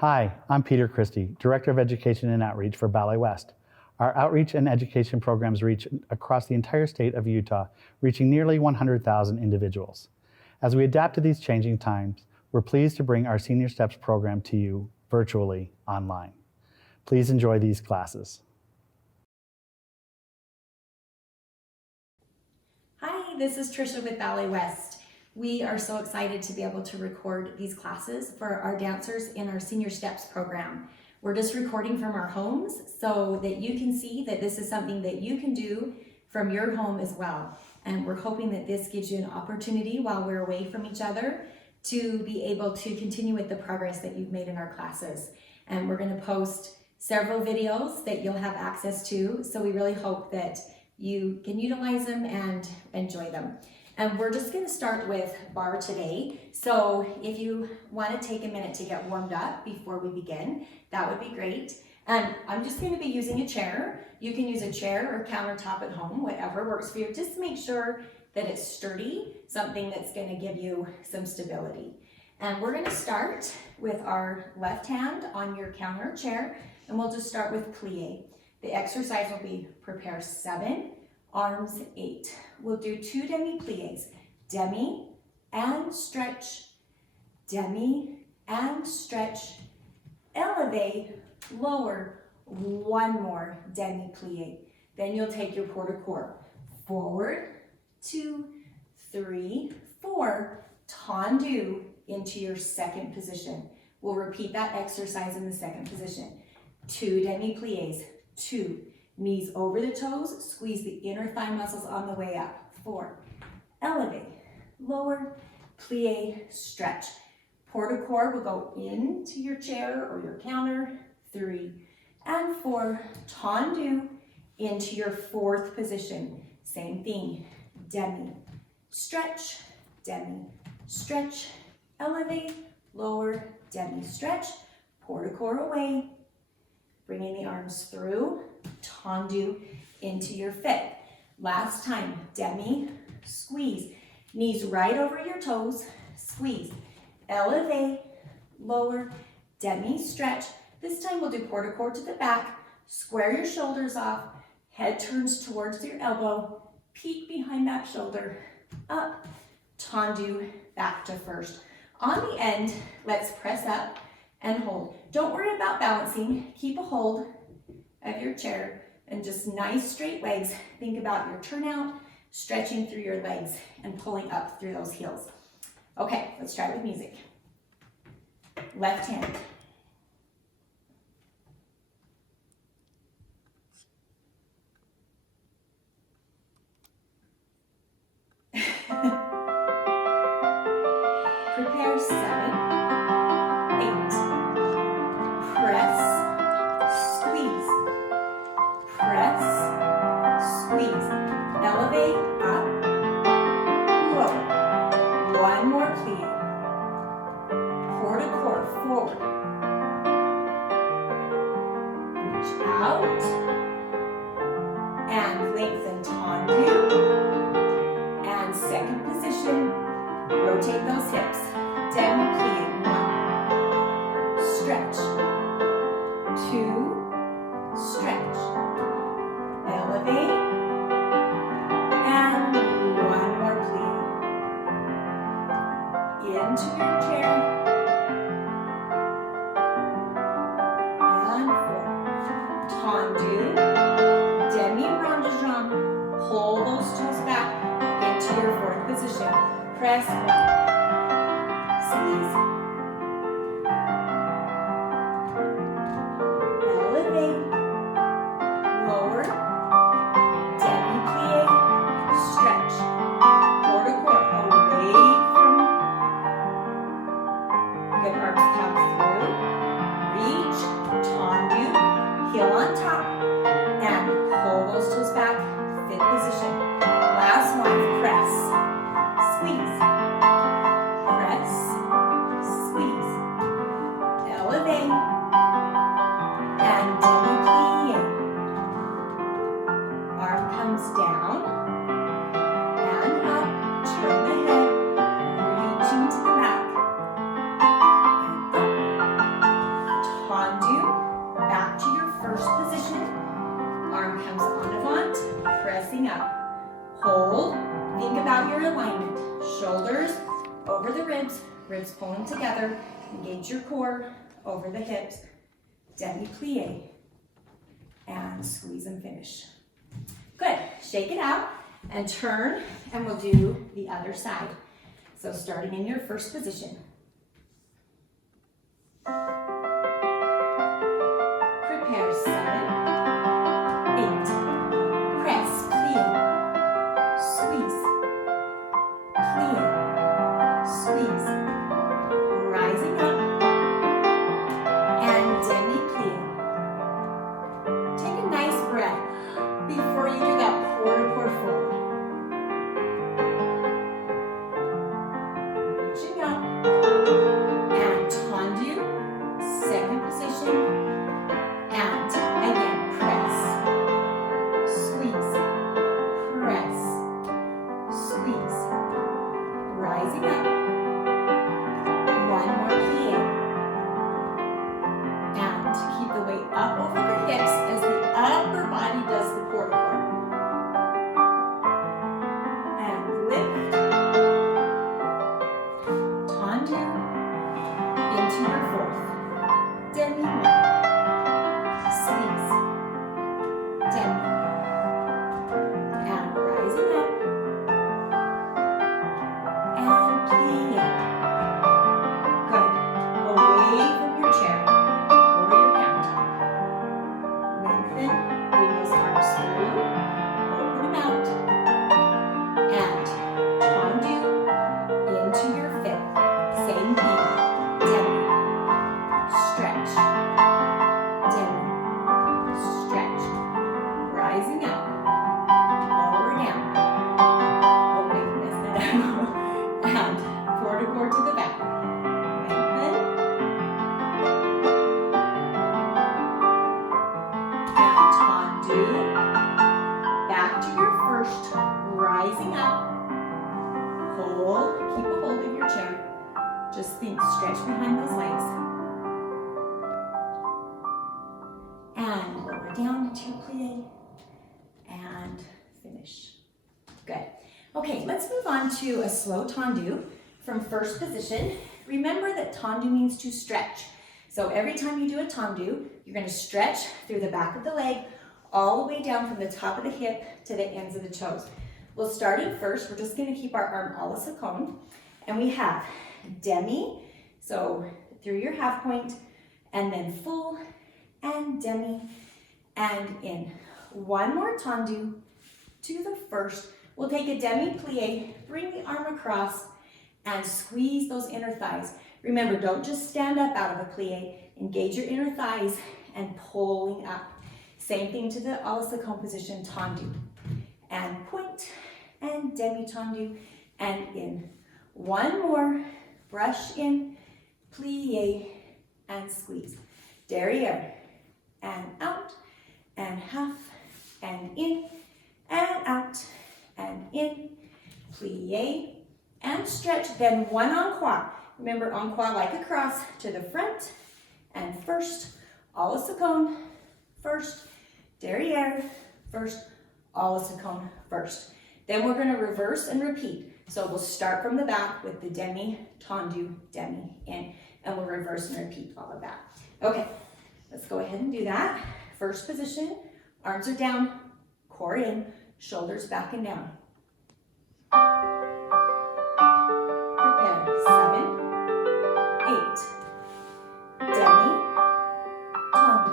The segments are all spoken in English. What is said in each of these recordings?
Hi, I'm Peter Christie, Director of Education and Outreach for Ballet West. Our outreach and education programs reach across the entire state of Utah, reaching nearly 100,000 individuals. As we adapt to these changing times, we're pleased to bring our Senior Steps program to you virtually online. Please enjoy these classes. Hi, this is Trisha with Ballet West. We are so excited to be able to record these classes for our dancers in our Senior Steps program. We're just recording from our homes so that you can see that this is something that you can do from your home as well. And we're hoping that this gives you an opportunity while we're away from each other to be able to continue with the progress that you've made in our classes. And we're going to post several videos that you'll have access to, so we really hope that you can utilize them and enjoy them. And we're just going to start with bar today. So if you want to take a minute to get warmed up before we begin, that would be great. And I'm just going to be using a chair. You can use a chair or countertop at home, whatever works for you. Just make sure that it's sturdy, something that's going to give you some stability. And we're going to start with our left hand on your counter chair, and we'll just start with plie. The exercise will be prepare 7, arms 8. We'll do 2 demi-plies, demi and stretch, demi and stretch, elevate, lower, 1 more demi-plie. Then you'll take your port de corps, forward, 2, 3, 4, tendu into your second position. We'll repeat that exercise in the second position. 2 demi-plies, 2, knees over the toes, squeeze the inner thigh muscles on the way up. 4, elevate, lower, plie, stretch. Port de corps will go into your chair or your counter. 3 and 4, tendu into your fourth position. Same thing, demi, stretch, elevate, lower, demi, stretch, port de corps away, bringing the arms through, tendu into your fifth. Last time, demi, squeeze, knees right over your toes, squeeze, elevate, lower, demi, stretch. This time we'll do port de corps to the back, square your shoulders off, head turns towards your elbow, peek behind that shoulder, up, tendu, back to first. On the end, let's press up and hold. Don't worry about balancing. Keep a hold of your chair and just nice straight legs. Think about your turnout, stretching through your legs and pulling up through those heels. Okay, let's try with music. Left hand. Prepare 7, 8. Press, squeeze, elevate, up, low. 1 more plie. Port de corps, forward. Reach out and lengthen tendu. And second position, rotate those hips. Demi-plie, 1. Stretch. 2. Stretch. Elevate. And 1 more plie. Into your chair. And 4. Tendu. Demi-rond de jambe. Pull those toes back into your fourth position. Press 1. Squeeze, elevate, lower, demi-plie, stretch, port de corps away from, good, arms come through, reach, tendu, heel on top, and pull those toes back, fifth position. Last one, press, squeeze, ribs pulling together, engage your core over the hips, demi plie, and squeeze and finish. Good, shake it out and turn, and we'll do the other side. So starting in your first position. Prepare, 7, 8, press, plie, squeeze, plie, squeeze, rising up, and demi plie. Take a nice breath before you do that port forward. Reaching up, and tendu, second position, and again, press, squeeze, press, squeeze, rising up, one more plie, and keep the weight up over the hips as the upper body does the port. And lift, tendu, into your fourth, demi, squeeze, demi, and rising up, and plie. Good. Away from your chair or your counter. Lengthen, bring those arms through, open them out, and tendu into your fifth. Same thing. Demi, stretch, demi, stretch, rising up, lower down. Oh wait, missed it. And forward to the back. Lengthen. And tendu. Back to your first, rising up. Hold, keep a hold of your chair. Just think, stretch behind those legs. And lower down into your plie. And finish. Good. Okay, let's move on to a slow tendu from first position. Remember that tendu means to stretch. So every time you do a tendu, you're going to stretch through the back of the leg, all the way down from the top of the hip to the ends of the toes. Well, starting first, we're just going to keep our arm a la seconde, and we have demi, so through your half point, and then full, and demi, and in. One more tendu to the first. We'll take a demi plie, bring the arm across, and squeeze those inner thighs. Remember, don't just stand up out of a plie. Engage your inner thighs and pulling up. Same thing to the a la seconde position, tendu. And point, and demi tendu, and in. One more, brush in, plie, and squeeze. Derriere, and out, and half, and in, and out, and in, plie, and stretch. Then one en-croix. Remember, en-croix like a cross to the front, and first, a la seconde, first, derriere, first, a la seconde, first. Then we're going to reverse and repeat. So we'll start from the back with the demi, tendu, demi, in, and we'll reverse and repeat all of that. Okay, let's go ahead and do that. First position, arms are down, core in, shoulders back and down. Prepare, 7, 8, demi, tendu,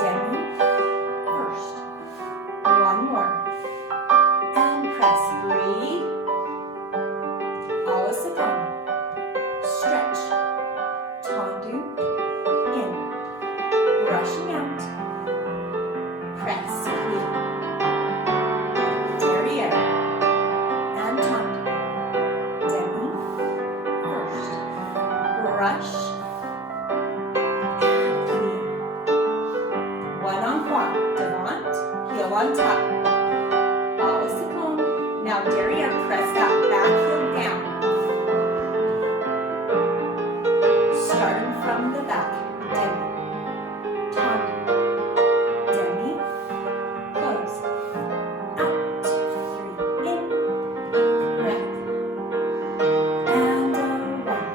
demi, first. One more. And press, breathe. A la seconde. Stretch. Tendu. In. Brushing out. Press, breathe. Derriere. And tendu. Demi. First. Brush. One en-croix, devant, heel on top. A la seconde. Now derriere, press that back heel down. Starting from the back, demi, tendu, demi, close, out, 3, in, breath, and 1,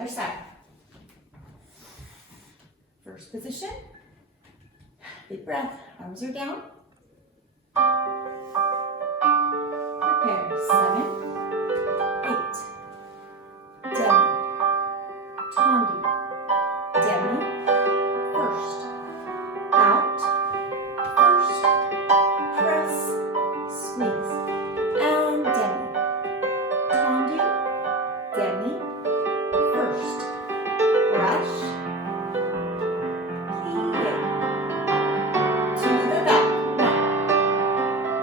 other side. First position. Big breath. Arms are down. Prepare. 7, 8. Demi. Tendu. Demi. First. Out. First. Press. Squeeze. And demi. Tendu. Demi. First. Brush. Plie. To the back. 1,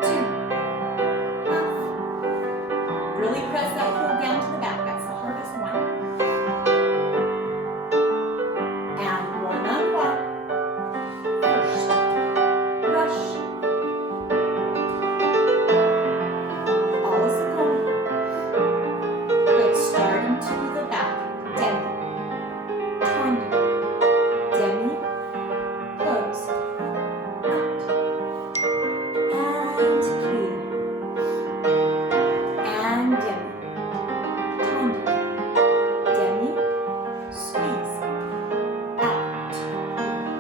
2. Up. Really press that heel down to the back. That's the hardest one. And 1 on quad. First. Brush. All is the cone. Good. Starting to the back. Demi. Tendu. Demi. Close. Out. And plie. And demi. Tendu. Demi. Squeeze. Out.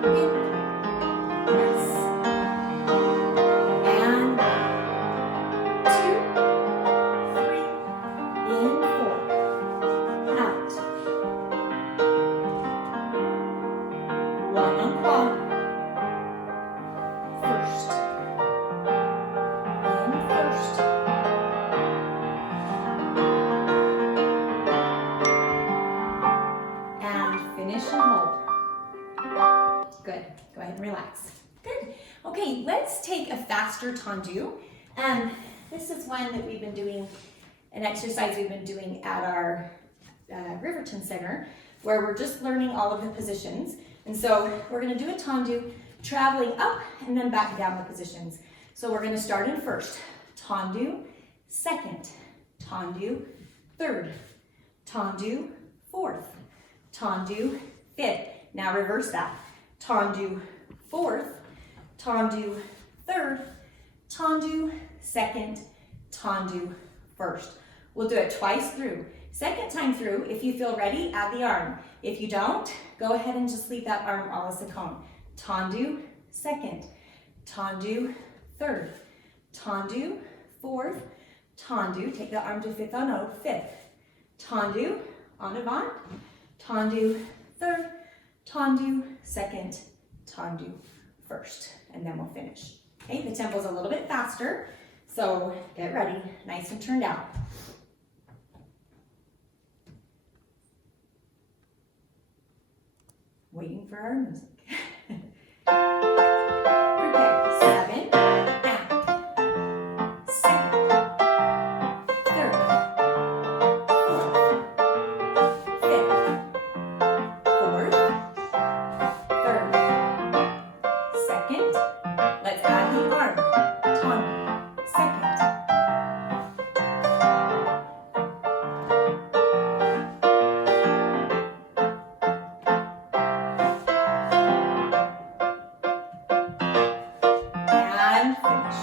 In. Press. And 1, 2, 3. In 4. Out. 1 on quad. First. In first. And finish and hold. Good. Go ahead and relax. Good. Okay, let's take a faster tendu. This is one that we've been doing, an exercise we've been doing at our Riverton Center, where we're just learning all of the positions. And so we're going to do a tendu, traveling up and then back down the positions. So we're going to start in first. Tendu, second. Tendu, third. Tendu, fourth. Tendu, fifth. Now reverse that. Tendu, fourth. Tendu, third. Tendu, second. Tendu, first. We'll do it twice through. Second time through, if you feel ready, add the arm. If you don't, go ahead and just leave that arm all as a cone. Tendu, second. Tendu, third. Tendu, fourth. Tendu, take that arm to fifth on O, fifth. Tendu, en avant. Tendu, third. Tendu, second. Tendu, first. And then we'll finish. Okay, the tempo's a little bit faster, so get ready, nice and turned out. Waiting for our music. Prepare. 7, and. Second. Third. Fourth. Fifth. Fourth. Third. Second. Let's add the arm. Tendu. Second. And finish.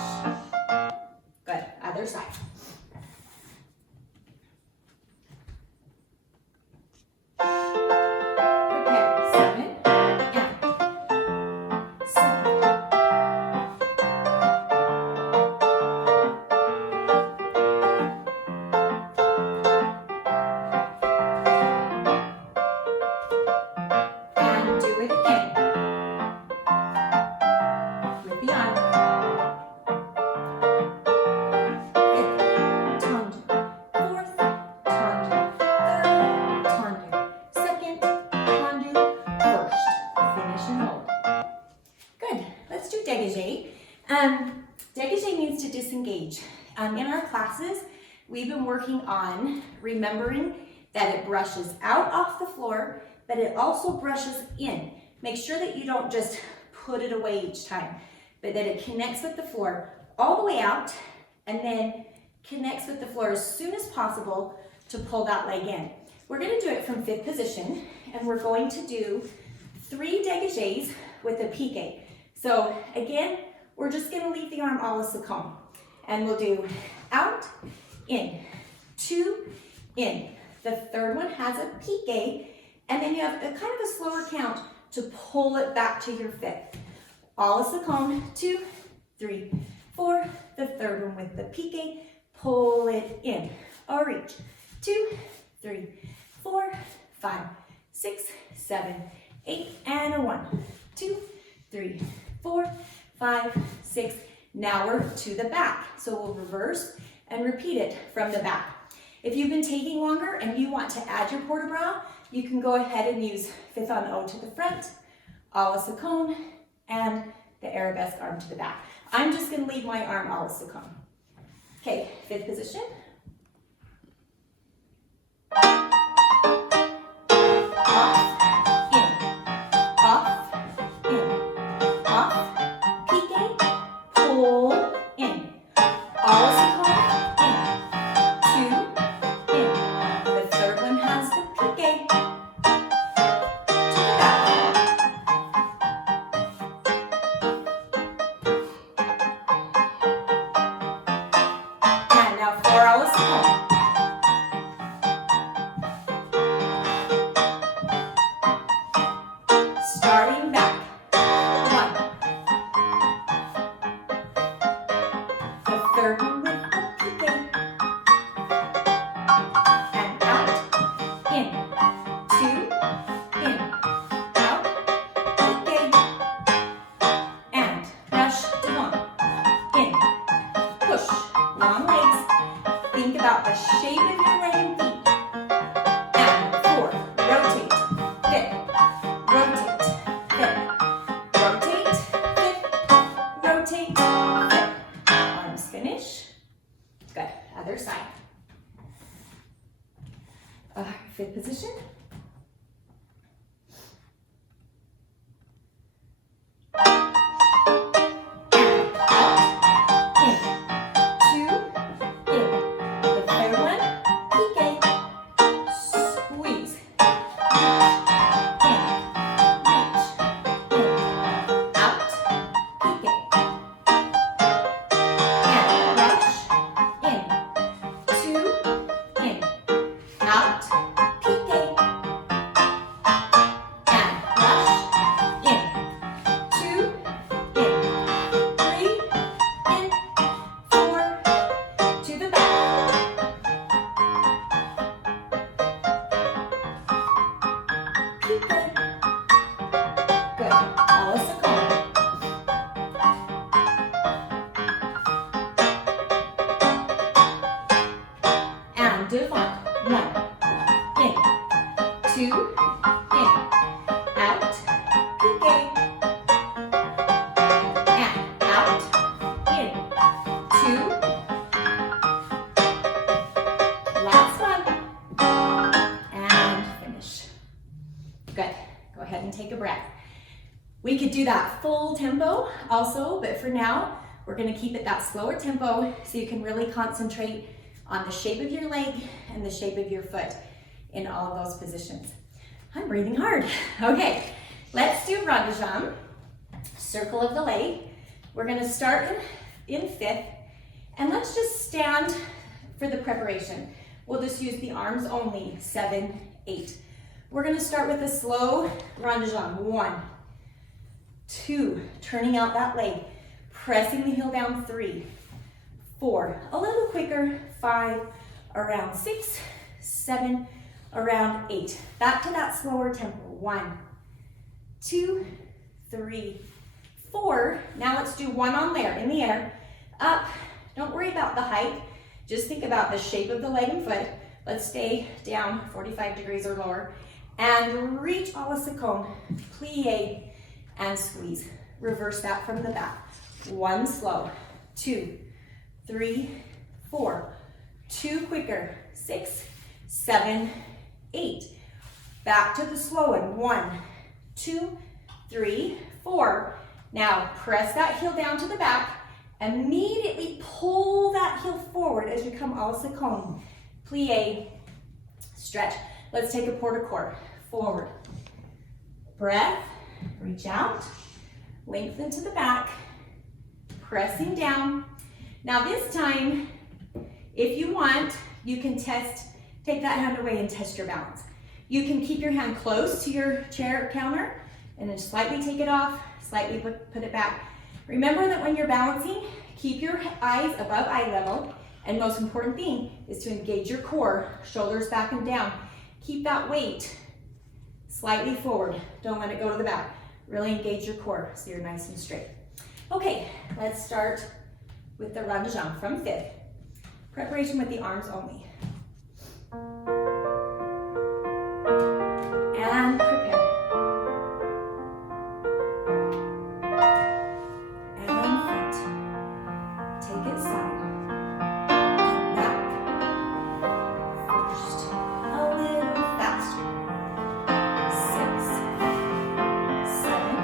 Good. Other side. Prepare. 7, and. Second. And do it again. With the arm. Fifth. Tendu. Fourth. Tendu. Third. Tendu. Second. Tendu. First. Finish and hold. Good. Let's do dégagé. Dégagé means to disengage. In our classes, we've been working on remembering that it brushes out off the floor, but it also brushes in. Make sure that you don't just put it away each time, but that it connects with the floor all the way out and then connects with the floor as soon as possible to pull that leg in. We're going to do it from fifth position, and we're going to do 3 dégagés with a piqué. So again, we're just going to leave the arm all as a cone. And we'll do out, in, 2, in, The third one has a pique, and then you have a kind of a slower count to pull it back to your fifth. A la second, 2, 3, 4. The third one with the pique, pull it in. A reach, 2, 3, 4, 5, 6, 7, 8, and a 1, 2, 3, 4, 5, 6. Now we're to the back. So we'll reverse and repeat it from the back. If you've been taking longer and you want to add your port de bras, you can go ahead and use fifth on O to the front, a la second, and the arabesque arm to the back. I'm just going to leave my arm a la second. Okay, fifth position. Starting back, 1. The third one with the pique, and out, in, 2, in, out, pique, and rush to 1, in, push, long legs, think about the shape of your leg and feet, and 4, rotate, fit, rotate, fit, rotate, fit, rotate, fit. Arms finish. Good. Other side. Fifth position. Devant, 1, in, 2, in, out, pique, and out, in, 2, last one, and finish. Good. Go ahead and take a breath. We could do that full tempo also, but for now, we're going to keep it that slower tempo so you can really concentrate on the shape of your leg and the shape of your foot in all of those positions. I'm breathing hard. Okay, let's do rond de jambe, circle of the leg. We're gonna start in fifth, and let's just stand for the preparation. We'll just use the arms only, 7, 8. We're gonna start with a slow rond de jambe, 1, 2, turning out that leg, pressing the heel down, 3, 4, a little quicker, 5, around 6, 7, around 8. Back to that slower tempo. 1, 2, 3, 4. Now let's do one on there, in the air, up. Don't worry about the height. Just think about the shape of the leg and foot. Let's stay down 45 degrees or lower. And reach a la second, plie, and squeeze. Reverse that from the back. 1 slow, 2, 3, 4, 2 quicker, 6, 7, 8. Back to the slow one, 1, 2, 3, 4. Now press that heel down to the back. Immediately pull that heel forward as you come a la second. Plie, stretch. Let's take a port de corps. Forward. Breath, reach out, lengthen to the back, pressing down. Now this time, if you want, you can test Take that hand away and test your balance. You can keep your hand close to your chair or counter and then slightly take it off, slightly put it back. Remember that when you're balancing, keep your eyes above eye level, and most important thing is to engage your core, shoulders back and down. Keep that weight slightly forward. Don't let it go to the back. Really engage your core so you're nice and straight. Okay, let's start with the run jump from fifth. Preparation with the arms only. And prepare. And front. Take it side. And back. First. A little faster. 6, 7,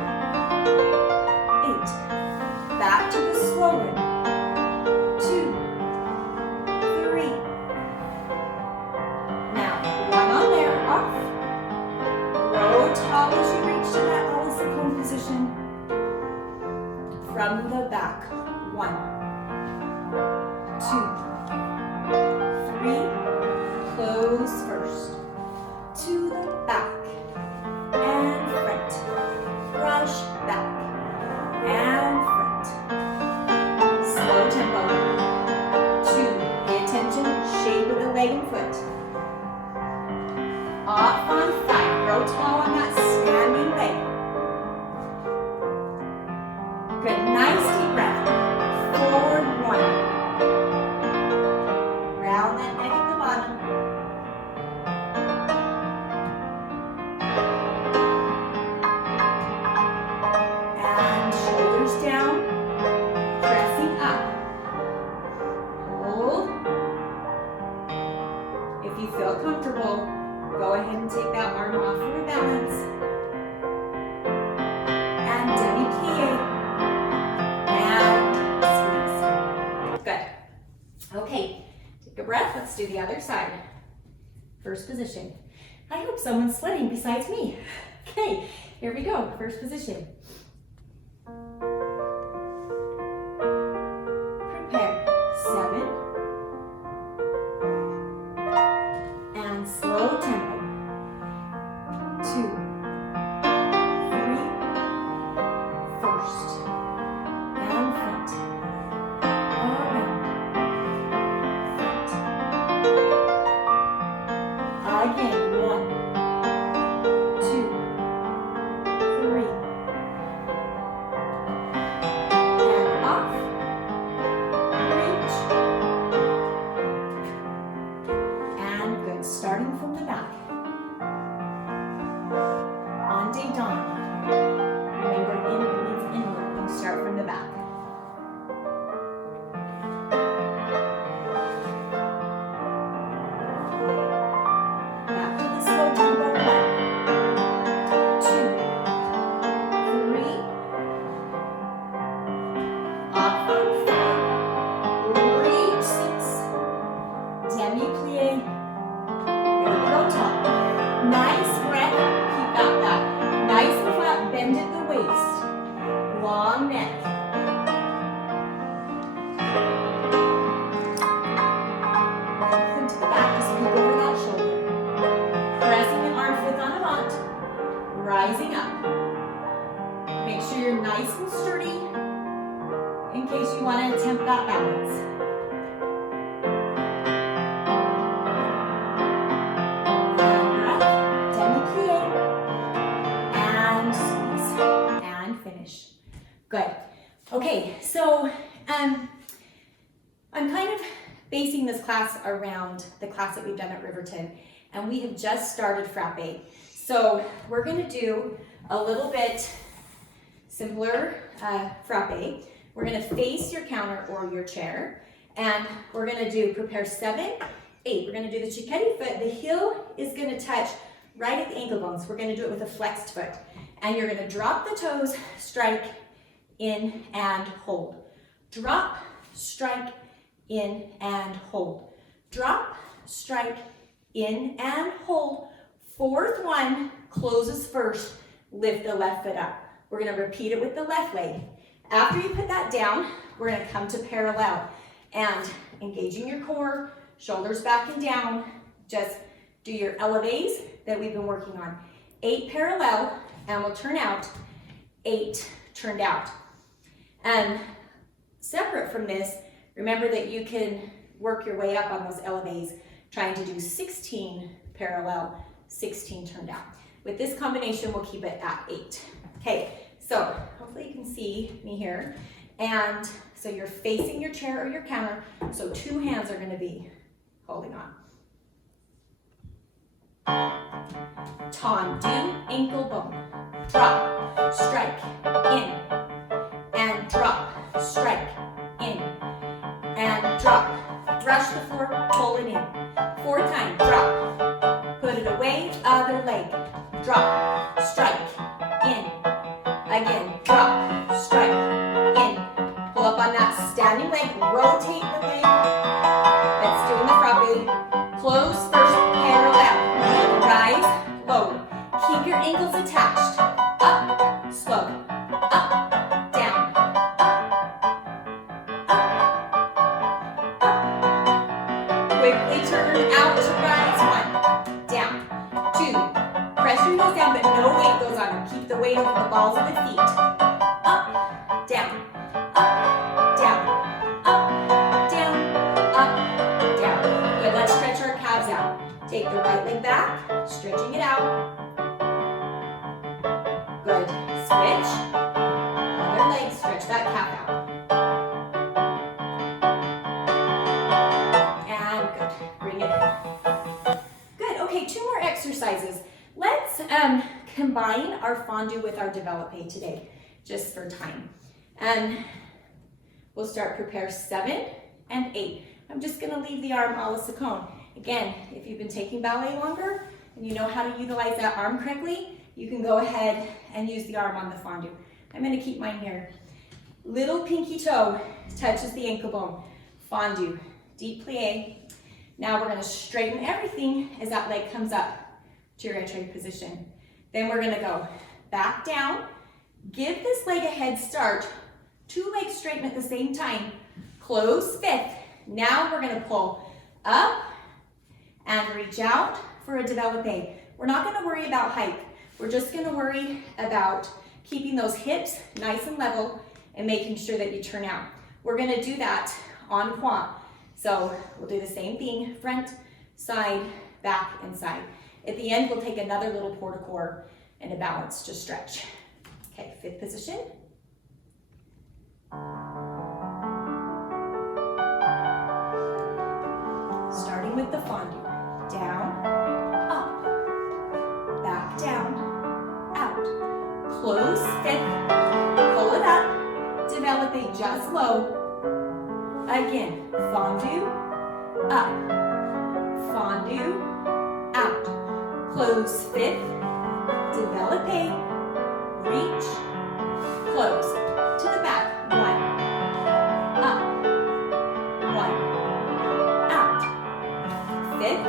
8. Back to the slow one. 2, 3. Now, one on there, off. Grow tall as you reach to that all-is-the-cone position. From the back. 1, 2, 3. Close first. To the back. And front. Brush back. And front. Slow tempo. 2. Pay attention. Shape of the leg and foot. Off on 5. Grow tall on that standing leg. Good. Nice deep breath. Forward 1. Round that neck at the bottom. And shoulders down. Pressing up. Hold. If you feel comfortable, go ahead and take that arm off for a balance. And Demi plie. And squeeze. Good. Okay, take a breath. Let's do the other side. First position. I hope someone's sweating besides me. Okay, here we go. First position. Prepare. 7. And slow tempo. 2, 3. First. And front. Around. Front. Again. 1, 2, 3. And off. Reach. And good. Starting from the back. On day dawn. Remember, inward means inward. You start from the back. Back to the slow tempo. 1, 2, 3. Off on 4. Reach 6. Demi plie. Ready, grow tall. Nice breath. Keep that back. Nice and flat. Bend at the waist. Long neck. Lengthen to the back. Just peek over that shoulder. Pressing the arm flick on avant. Rising up. Make sure you're nice and sturdy in case you want to attempt that balance. Demi plie. And squeeze. And finish. Good. Okay, so I'm kind of basing this class around the class that we've done at Riverton, and we have just started frappe. So we're going to do a little bit simpler frappe. We're going to face your counter or your chair, and we're going to do prepare 7, 8. We're going to do the cicchetti foot. The heel is going to touch right at the ankle bones. We're going to do it with a flexed foot, and you're going to drop the toes, strike, in and hold. Drop, strike, in and hold. Drop, strike, in and hold. Fourth one closes first. Lift the left foot up. We're going to repeat it with the left leg. After you put that down, we're going to come to parallel and engaging your core, shoulders back and down, just do your elevates that we've been working on. 8 parallel, and we'll turn out 8 turned out. And separate from this, remember that you can work your way up on those elevates, trying to do 16 parallel, 16 turned out. With this combination, we'll keep it at 8. Okay, so hopefully you can see me here. And so you're facing your chair or your counter, so 2 hands are going to be holding on. Tendu, ankle bone, drop, strike, in, and drop, strike, in, and drop. Brush the floor, pull it in. 4 times, drop, put it away, other leg, drop, strike, in, again, drop, strike, in. Pull up on that standing leg, rotate the leg. Let's do in the frappe. Close first, parallel, rise, lower. Keep your ankles attached, up, slow, up, down, quickly turn out to rise. 1, down, 2. Press your heels down, but no weight goes on them. Keep the weight over the balls of the feet. Up, down, up, down, up, down, up, down. Good, let's stretch our calves out. Take the right leg back, stretching it out. Good, switch. Other leg, stretch that calf out. And good, bring it in. Good, okay, 2 more exercises. Let's combine our fondue with our developpe today, just for time. And we'll start prepare 7 and 8. I'm just gonna leave the arm a la Saucon. Again, if you've been taking ballet longer and you know how to utilize that arm correctly, you can go ahead and use the arm on the fondue. I'm gonna keep mine here. Little pinky toe touches the ankle bone. Fondue, deep plie. Now we're gonna straighten everything as that leg comes up to your retrograde position. Then we're gonna go back down, give this leg a head start, 2 legs straighten at the same time, close 5th. Now we're gonna pull up and reach out for a developpe. We're not gonna worry about height. We're just gonna worry about keeping those hips nice and level and making sure that you turn out. We're gonna do that en croix. So we'll do the same thing, front, side, back, and side. At the end, we'll take another little port de corps and a balance to stretch. Okay, 5th position. Starting with the fondue. Down, up, back down, out. Close 5th, pull it up, develop just low. Again, fondue, up, fondue, out. Close 5th, develop, reach, close, to the back, 1, up, 1, out. 5th,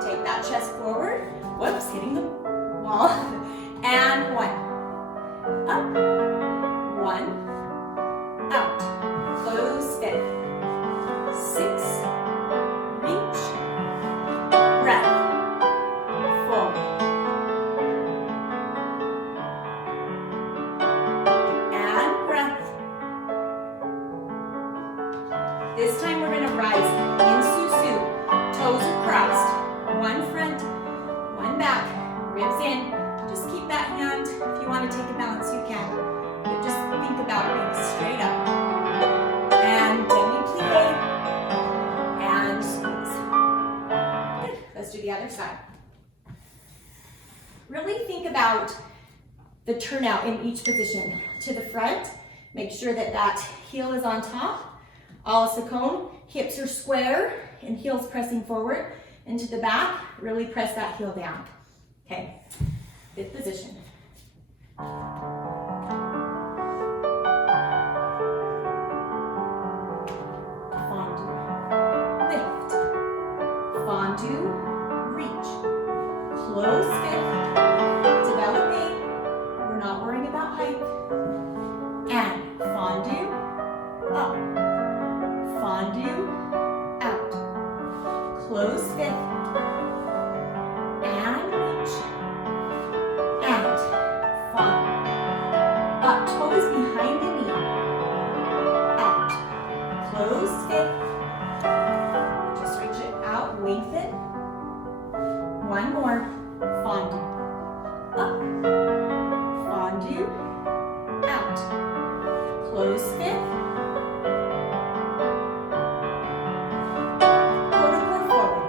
take that chest forward, whoops, hitting the wall, and 1, up, 1, out. Close 5th, 6, reach, breath, forward, and breath. This time we're going to rise in susu, toes are crossed, 1 front, 1 back, ribs in. Just keep that hand. If you want to take a balance, you can. But just think about being straight up. And demi plie, and squeeze. Good. Let's do the other side. Really think about the turnout in each position. To the front, make sure that that heel is on top. A la Saucon, hips are square and heels pressing forward. And to the back, really press that heel down. Okay, 5th position. Fondue, reach, close 5th, develop 8, we're not worrying about height, and fondue, up, fondue, out, close close fifth, quarter core forward,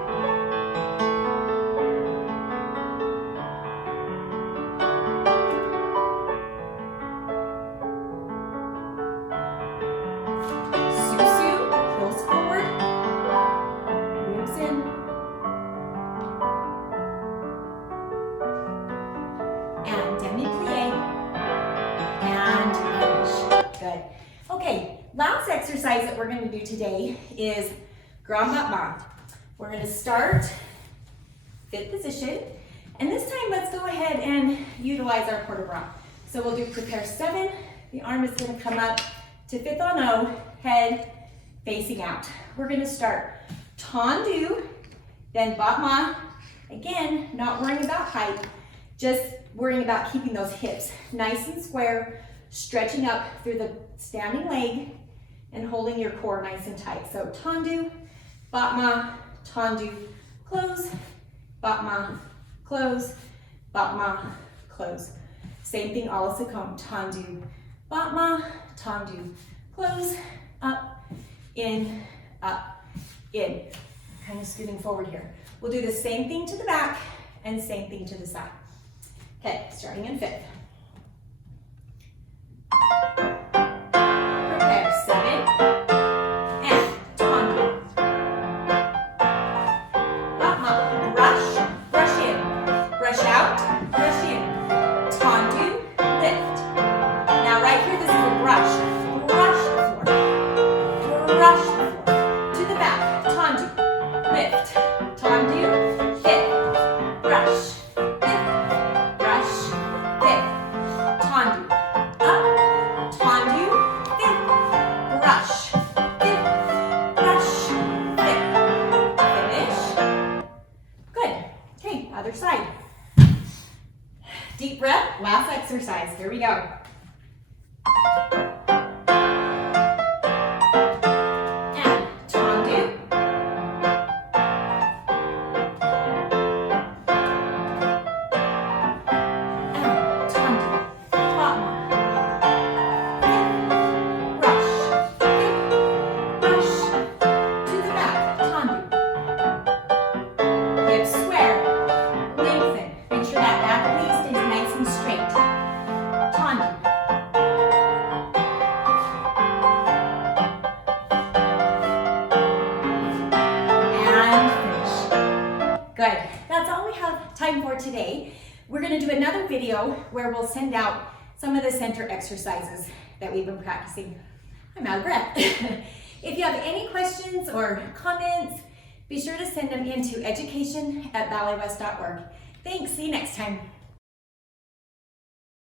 Susu, heels forward, ribs in, and demi plie, and finish. Good. Okay, last exercise that we're going to do today is grand battement. We're going to start fifth position, and this time let's go ahead and utilize our port de bras. So we'll do prepare 7. The arm is going to come up to fifth en haut, head facing out. We're going to start tendu, then battement. Again, not worrying about height, just worrying about keeping those hips nice and square, stretching up through the standing leg and holding your core nice and tight. So tendu, battement, tendu, close, battement, close, battement, close. Same thing, à la seconde, tendu, battement, tendu, close, up, in, kind of scooting forward here. We'll do the same thing to the back and same thing to the side. Okay, starting in fifth. Prepare 7, and tendu. Battement, brush, brush in, brush out, brush in, tendu, lift. Now right here, this is a brush, brush the floor, brush the floor. To the back, tendu, lift, tendu, lift, brush, lift, brush, lift, tendu, up, tendu, lift, brush, lift, brush, lift. Finish. Good. Okay, other side. Deep breath, last exercise. Here we go. And tendu. And tendu. Battement. Brush. Brush. To the back. Tendu. Hips square. Lengthen. Make sure that back waist is nice and straight. Tendu. And finish. Good. That's all we have time for today. We're going to do another video where we'll send out some of the center exercises that we've been practicing. I'm out of breath. If you have any questions or comments, be sure to send them in to education@balletwest.org. Thanks. See you next time.